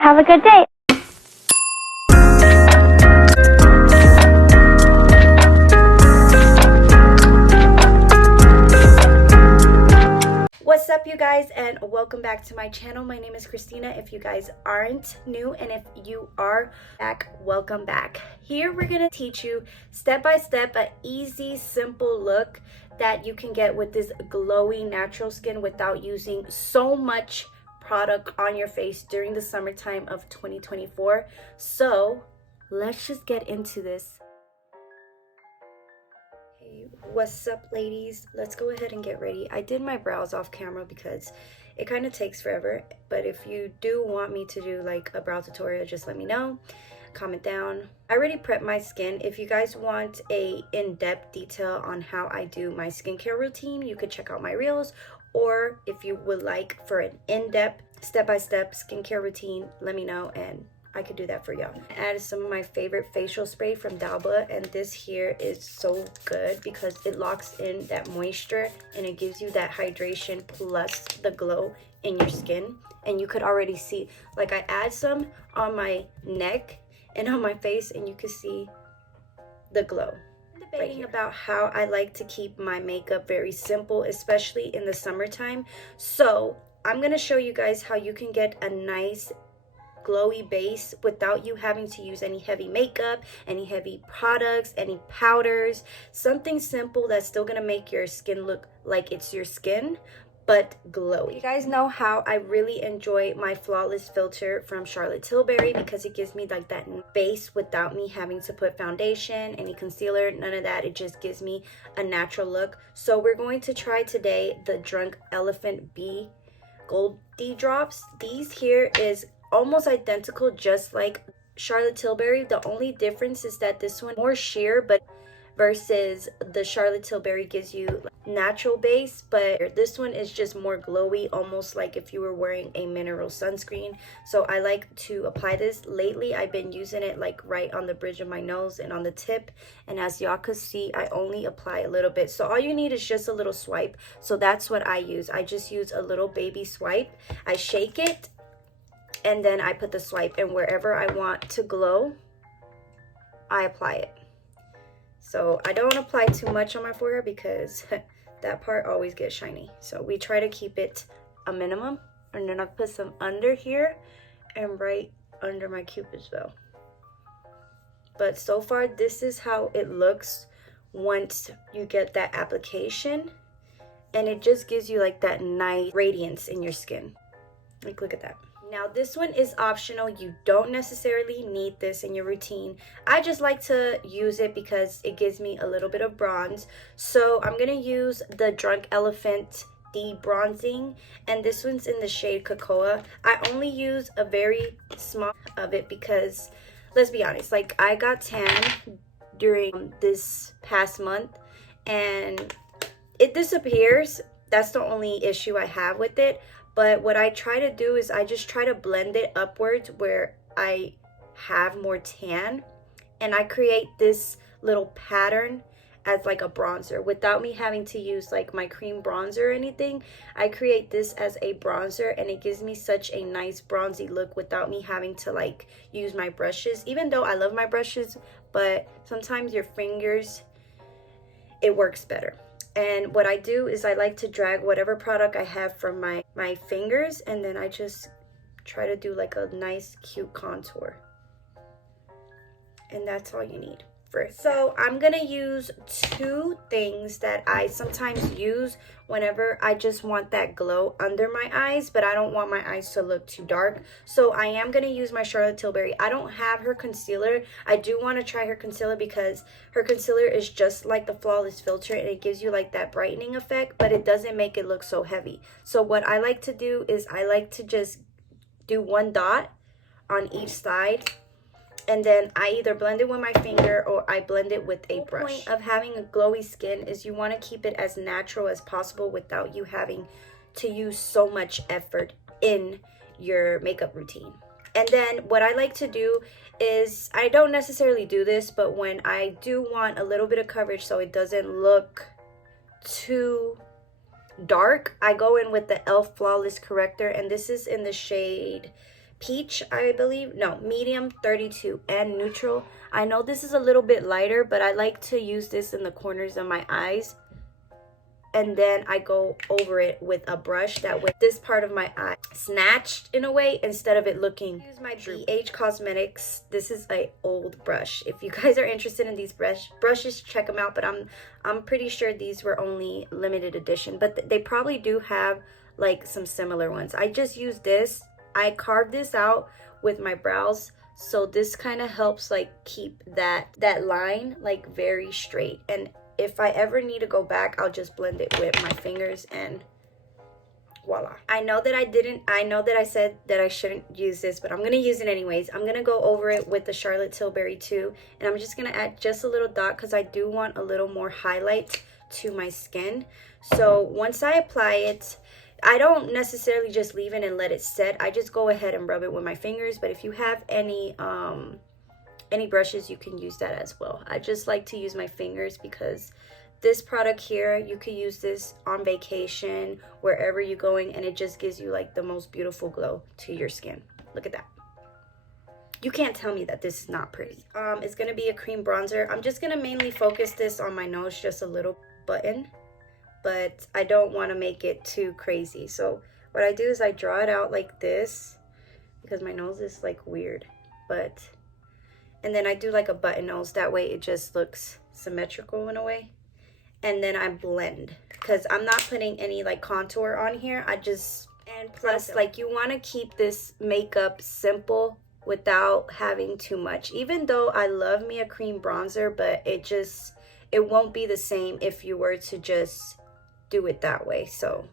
Have a good day. What's up, you guys, and welcome back to my channel. My name is Christina. If you guys aren't new, and if you are back, welcome back. Here we're gonna teach you step by step an easy, simple look that you can get with this glowy natural skin without using so much product on your face during the summertime of 2024. So let's just get into this. What's up, ladies? Let's go ahead and get ready. I did my brows off camera because it kind of takes forever, but if you do want me to do like a brow tutorial, just let me know. Comment down. I already prepped my skin. If you guys want a in-depth detail on how I do my skincare routine, you could check out my reels, or if you would like for an in-depth step-by-step skincare routine, let me know and I could do that for y'all. I added some of my favorite facial spray from Dalba, and this here is so good because it locks in that moisture and it gives you that hydration plus the glow in your skin. And you could already see, like, I add some on my neck and on my face and you can see the glow. I'm debating about how I like to keep my makeup very simple, especially in the summertime. So I'm gonna show you guys how you can get a nice glowy base without you having to use any heavy makeup, any heavy products, any powders. Something simple that's still gonna make your skin look like it's your skin, but glowy. You guys know how I really enjoy my Flawless filter from Charlotte Tilbury because it gives me like that base without me having to put foundation, any concealer, none of that. It just gives me a natural look. So we're going to try today the Drunk Elephant Bee Goldie Drops. These here is almost identical, just like Charlotte Tilbury. The only difference is that this one more sheer, but versus the Charlotte Tilbury gives you natural base, but this one is just more glowy, almost like if you were wearing a mineral sunscreen. So I like to apply this. Lately I've been using it like right on the bridge of my nose and on the tip, and as y'all could see, I only apply a little bit. So all you need is just a little swipe. So that's what I use. I just use a little baby swipe. I shake it and then I put the swipe, and wherever I want to glow, I apply it. So I don't apply too much on my forehead because that part always gets shiny. So we try to keep it a minimum. And then I'll put some under here and right under my cupid's bow. But so far, this is how it looks once you get that application. And it just gives you like that nice radiance in your skin. Like, look at that. Now this one is optional. You don't necessarily need this in your routine. I just like to use it because it gives me a little bit of bronze. So I'm gonna use the Drunk Elephant De-Bronzing, and this one's in the shade Cocoa. I only use a very small of it because, let's be honest, like I got tan during this past month and it disappears. That's the only issue I have with it. But what I try to do is I just try to blend it upwards where I have more tan, and I create this little pattern as like a bronzer without me having to use like my cream bronzer or anything. I create this as a bronzer and it gives me such a nice bronzy look without me having to like use my brushes, even though I love my brushes, but sometimes your fingers, it works better. And what I do is I like to drag whatever product I have from my fingers, and then I just try to do like a nice cute contour. And that's all you need first. So I'm gonna use two things that I sometimes use whenever I just want that glow under my eyes, but I don't want my eyes to look too dark. So I am gonna use my Charlotte Tilbury. I don't have her concealer. I do want to try her concealer because her concealer is just like the Flawless filter and it gives you like that brightening effect, but it doesn't make it look so heavy. So what I like to do is I like to just do one dot on each side, and then I either blend it with my finger or I blend it with a brush. The point of having a glowy skin is you want to keep it as natural as possible without you having to use so much effort in your makeup routine. And then what I like to do is, I don't necessarily do this, but when I do want a little bit of coverage so it doesn't look too dark, I go in with the e.l.f. Flawless Corrector, and this is in the shade peach, I believe. No, medium 32 and neutral. I know this is a little bit lighter, but I like to use this in the corners of my eyes. And then I go over it with a brush that way this part of my eye snatched in a way instead of it looking. I use my BH Cosmetics. This is an old brush. If you guys are interested in these brushes, check them out. But I'm pretty sure these were only limited edition. But they probably do have like some similar ones. I just use this. I carved this out with my brows. So this kind of helps like keep that line like very straight. And if I ever need to go back, I'll just blend it with my fingers and voila. I know that I said that I shouldn't use this, but I'm going to use it anyways. I'm going to go over it with the Charlotte Tilbury 2, and I'm just going to add just a little dot because I do want a little more highlight to my skin. So once I apply it, I don't necessarily just leave it and let it set. I just go ahead and rub it with my fingers, but if you have any brushes, you can use that as well. I just like to use my fingers because this product here, you could use this on vacation, wherever you're going, and it just gives you like the most beautiful glow to your skin. Look at that. You can't tell me that this is not pretty. It's gonna be a cream bronzer. I'm just gonna mainly focus this on my nose, just a little button, but I don't want to make it too crazy. So what I do is I draw it out like this because my nose is like weird, and then I do like a button nose. That way it just looks symmetrical in a way. And then I blend because I'm not putting any like contour on here. And plus like you want to keep this makeup simple without having too much. Even though I love me a cream bronzer, but it won't be the same if you were to just do it that way. So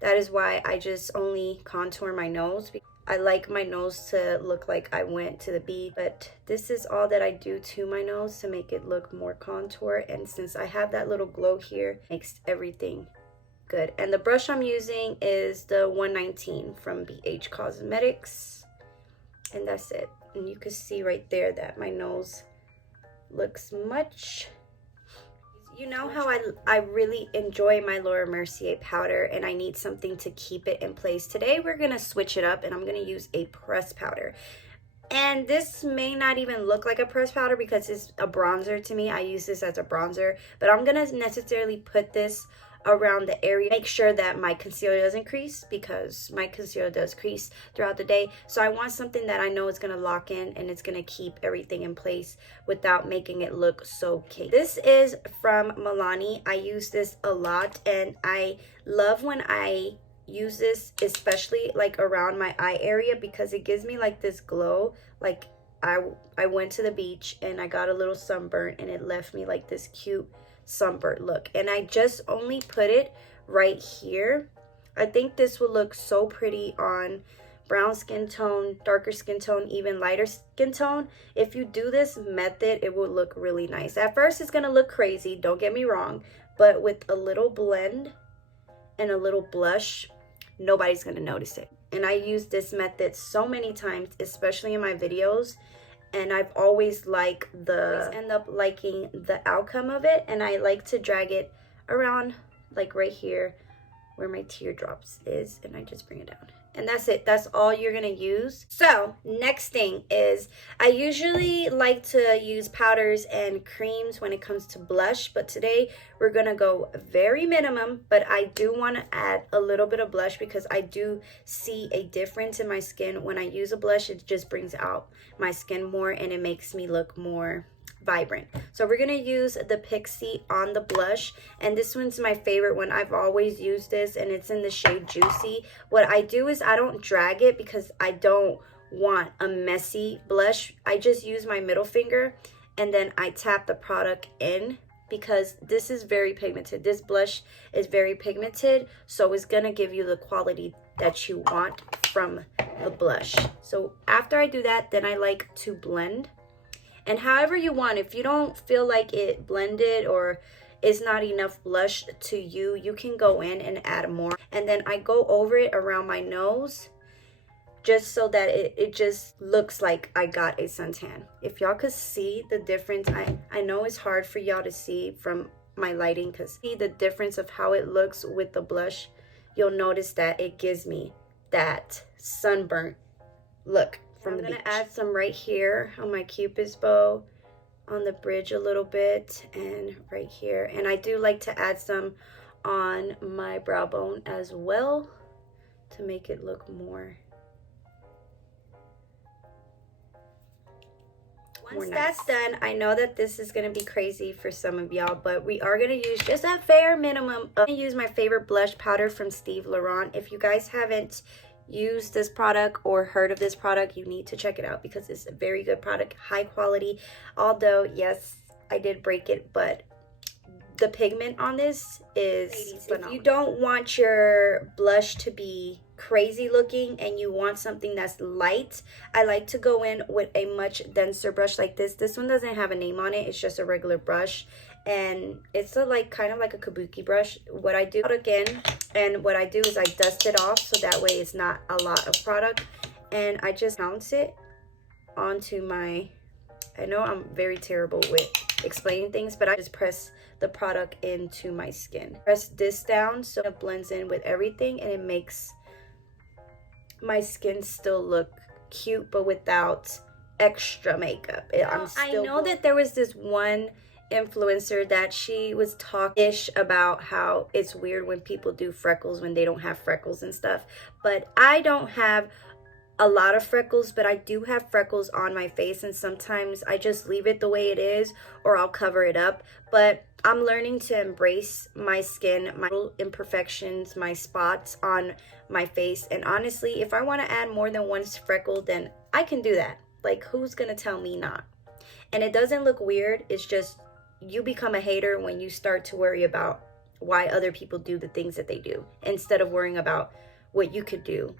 that is why I just only contour my nose. I like my nose to look like I went to the beach, but this is all that I do to my nose to make it look more contour. And since I have that little glow here, it makes everything good. And the brush I'm using is the 119 from BH Cosmetics, and that's it. And you can see right there that my nose looks much. You know how I really enjoy my Laura Mercier powder, and I need something to keep it in place. Today we're going to switch it up, and I'm going to use a pressed powder. And this may not even look like a pressed powder because it's a bronzer to me. I use this as a bronzer, but I'm going to necessarily put this around the area. Make sure that my concealer doesn't crease because my concealer does crease throughout the day. So I want something that I know is going to lock in and it's going to keep everything in place without making it look so cakey. This is from Milani. I use this a lot, and I love when I use this, especially like around my eye area, because it gives me like this glow. Like I went to the beach and I got a little sunburn and it left me like this cute sunburnt look, and I just only put it right here. I think this will look so pretty on brown skin tone, darker skin tone, even lighter skin tone. If you do this method, it will look really nice. At first it's gonna look crazy, don't get me wrong, but with a little blend and a little blush, nobody's gonna notice it. And I use this method so many times, especially in my videos, and I've always end up liking the outcome of it. And I like to drag it around like right here where my teardrops is, and I just bring it down. And that's it. That's all you're gonna use. So next thing is, I usually like to use powders and creams when it comes to blush, but today we're gonna go very minimum, but I do want to add a little bit of blush because I do see a difference in my skin. When I use a blush, it just brings out my skin more and it makes me look more vibrant. So we're gonna use the Pixie on the blush, and this one's my favorite one. I've always used this, and it's in the shade Juicy. What I do is I don't drag it because I don't want a messy blush. I just use my middle finger and then I tap the product in, because this is very pigmented. This blush is very pigmented, so it's gonna give you the quality that you want from the blush. So after I do that, then I like to blend. And however you want, if you don't feel like it blended or is not enough blush to you, you can go in and add more. And then I go over it around my nose just so that it just looks like I got a suntan. If y'all could see the difference, I know it's hard for y'all to see from my lighting, because see the difference of how it looks with the blush. You'll notice that it gives me that sunburnt look from the beach. I'm gonna add some right here on my Cupid's bow, on the bridge a little bit, and right here. And I do like to add some on my brow bone as well to make it look more Once that's done, I know that this is going to be crazy for some of y'all, but we are going to use just a fair minimum. I'm going to use my favorite blush powder from Steve Laurent. If you guys haven't used this product or heard of this product, you need to check it out because it's a very good product, high quality. Although, yes, I did break it, but the pigment on this is phenomenal. If you don't want your blush to be crazy looking and you want something that's light, I like to go in with a much denser brush like this. This one doesn't have a name on it, it's just a regular brush, and it's a kind of like a kabuki brush. What I do again, and what I do is I dust it off so that way it's not a lot of product, and I just bounce it onto my, I know I'm very terrible with explaining things, but I just press the product into my skin. Press this down so it blends in with everything, and it makes my skin still look cute but without extra makeup. I know that there was this one influencer that she was talking-ish about how it's weird when people do freckles when they don't have freckles and stuff, but I don't have a lot of freckles, but I do have freckles on my face, and sometimes I just leave it the way it is or I'll cover it up. But I'm learning to embrace my skin, my little imperfections, my spots on my face, and honestly, if I want to add more than one freckle, then I can do that. Like, who's gonna tell me not? And it doesn't look weird, it's just you become a hater when you start to worry about why other people do the things that they do instead of worrying about what you could do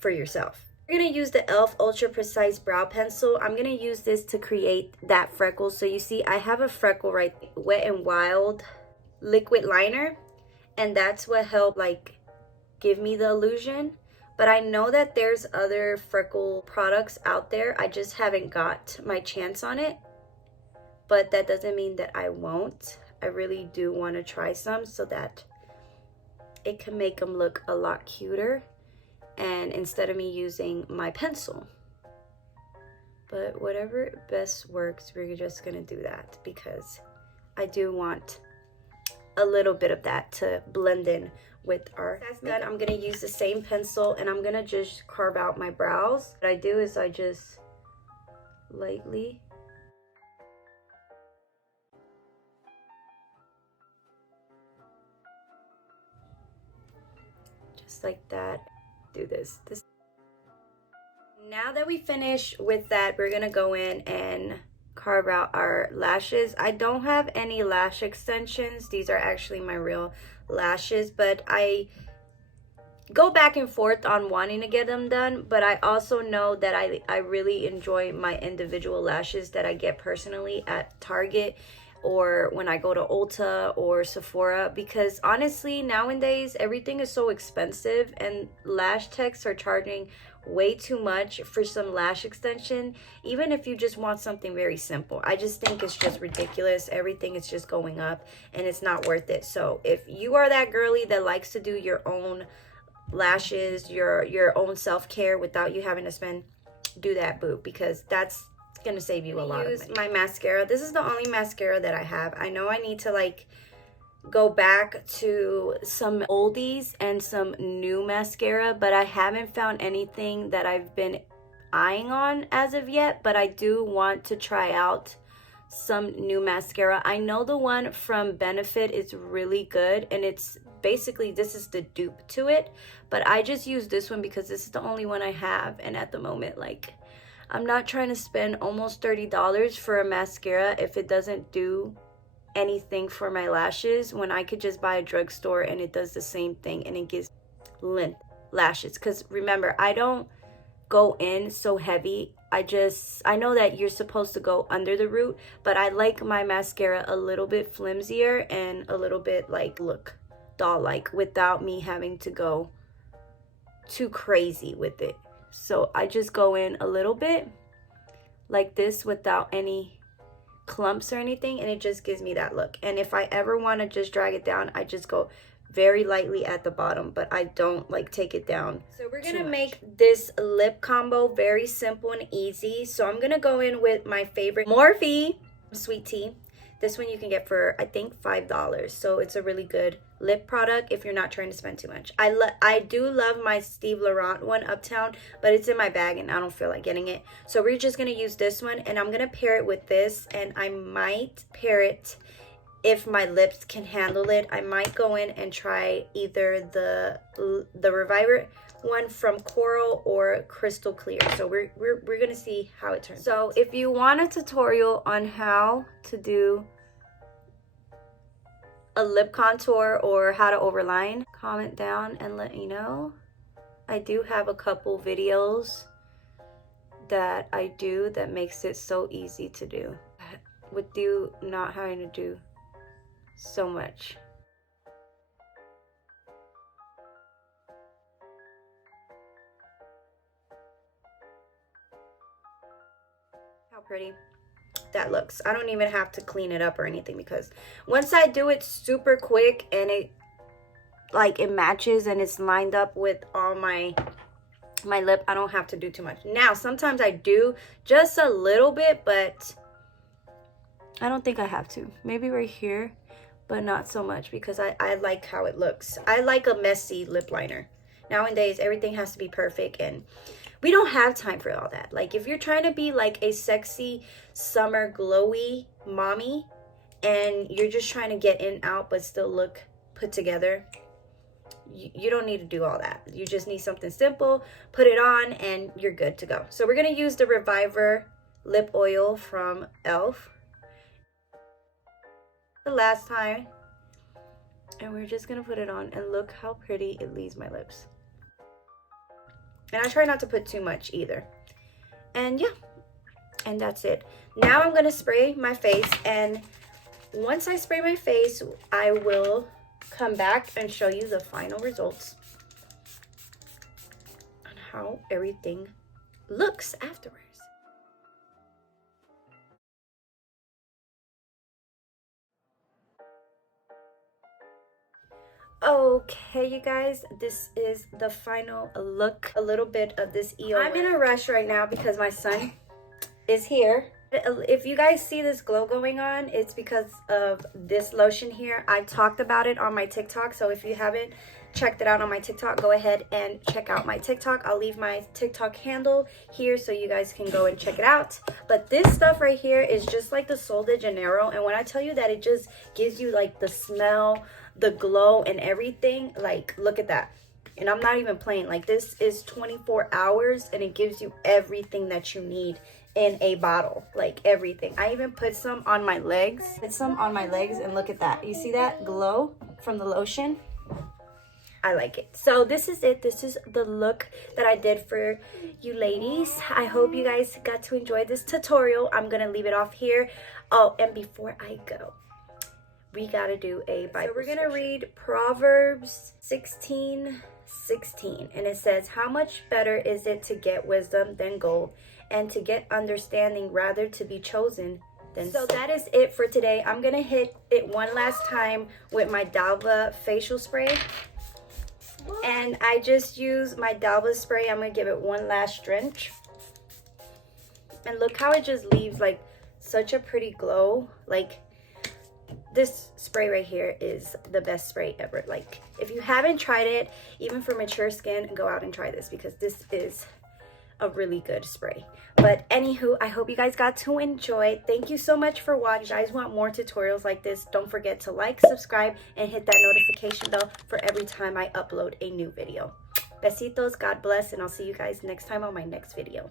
for yourself. We're going to use the e.l.f. Ultra Precise Brow Pencil. I'm going to use this to create that freckle. So you see, I have a freckle right, Wet n Wild liquid liner, and that's what helped give me the illusion. But I know that there's other freckle products out there. I just haven't got my chance on it. But that doesn't mean that I won't. I really do want to try some so that it can make them look a lot cuter, and instead of me using my pencil. But whatever best works, we're just gonna do that because I do want a little bit of that to blend in with our that's done. I'm gonna use the same pencil and I'm gonna just carve out my brows. What I do is I just lightly just like that. Do this. Now that we finish with that, we're gonna go in and carve out our lashes. I don't have any lash extensions. These are actually my real lashes, but I go back and forth on wanting to get them done, but I also know that I really enjoy my individual lashes that I get personally at Target or when I go to Ulta or Sephora, because honestly nowadays everything is so expensive and lash techs are charging way too much for some lash extension, even if you just want something very simple. I just think it's just ridiculous. Everything is just going up and it's not worth it. So if you are that girly that likes to do your own lashes, your own self-care without you having to spend, do that, boo, because that's gonna save you a lot of money. My mascara. This is the only mascara that I have. I know I need to go back to some oldies and some new mascara, but I haven't found anything that I've been eyeing on as of yet, but I do want to try out some new mascara. I know the one from Benefit is really good, and it's basically, this is the dupe to it, but I just use this one because this is the only one I have, and at the moment, I'm not trying to spend almost $30 for a mascara if it doesn't do anything for my lashes, when I could just buy a drugstore and it does the same thing and it gives length lashes. Because remember, I don't go in so heavy. I know that you're supposed to go under the root, but I like my mascara a little bit flimsier and a little bit look doll-like without me having to go too crazy with it. So I just go in a little bit like this without any clumps or anything, and it just gives me that look. And if I ever want to just drag it down, I just go very lightly at the bottom, but I don't like take it down. So we're gonna make this lip combo very simple and easy. So I'm gonna go in with my favorite Morphe sweet tea. This one you can get for, I think, $5. So it's a really good lip product if you're not trying to spend too much. I do love my Steve Laurent one, Uptown, but it's in my bag and I don't feel like getting it. So we're just going to use this one, and I'm going to pair it with this, and I might pair it, if my lips can handle it, I might go in and try either the Reviver one from Coral or Crystal Clear. So we're gonna see how it turns. So if you want a tutorial on how to do a lip contour or how to overline, comment down and let me know. I do have a couple videos that I do that makes it so easy to do with you not having to do so much. How pretty that looks. I don't even have to clean it up or anything, because once I do it super quick and it matches and it's lined up with all my lip, I don't have to do too much. Now sometimes I do just a little bit, but I don't think I have to. Maybe right here, but not so much, because I like how it looks. I like a messy lip liner. Nowadays everything has to be perfect, and we don't have time for all that. Like, if you're trying to be like a sexy summer glowy mommy and you're just trying to get in and out but still look put together, you don't need to do all that. You just need something simple, put it on, and you're good to go. So we're going to use the Reviver lip oil from e.l.f. the last time, and we're just going to put it on, and look how pretty it leaves my lips. And I try not to put too much either. And yeah, and that's it. Now I'm going to spray my face, and once I spray my face, I will come back and show you the final results on how everything looks afterwards. Okay, you guys, this is the final look. A little bit of this EO. I'm in a rush right now because my son is here. If you guys see this glow going on, it's because of this lotion here. I talked about it on my TikTok, so if you haven't checked it out on my TikTok, go ahead and check out my TikTok. I'll leave my TikTok handle here so you guys can go and check it out. But this stuff right here is just like the Sol de Janeiro, and when I tell you that it just gives you like the smell, the glow, and everything, like, look at that. And I'm not even playing. Like, this is 24 hours and it gives you everything that you need in a bottle, like everything. I even put some on my legs. And look at that. You see that glow from the lotion? I like it. So this is it. This is the look that I did for you ladies. I hope you guys got to enjoy this tutorial. I'm gonna leave it off here. Oh, and before I go, we gotta do a Bible. So we're gonna read Proverbs 16:16, and it says, "How much better is it to get wisdom than gold, and to get understanding rather to be chosen than silver." So that is it for today. I'm gonna hit it one last time with my Dalva facial spray, and I just use my Dalva spray. I'm gonna give it one last drench, and look how it just leaves like such a pretty glow. Like, this spray right here is the best spray ever. Like, if you haven't tried it, even for mature skin, go out and try this, because this is a really good spray. But anywho, I hope you guys got to enjoy. Thank you so much for watching. If you guys want more tutorials like this, don't forget to like, subscribe, and hit that notification bell for every time I upload a new video. Besitos, God bless, and I'll see you guys next time on my next video.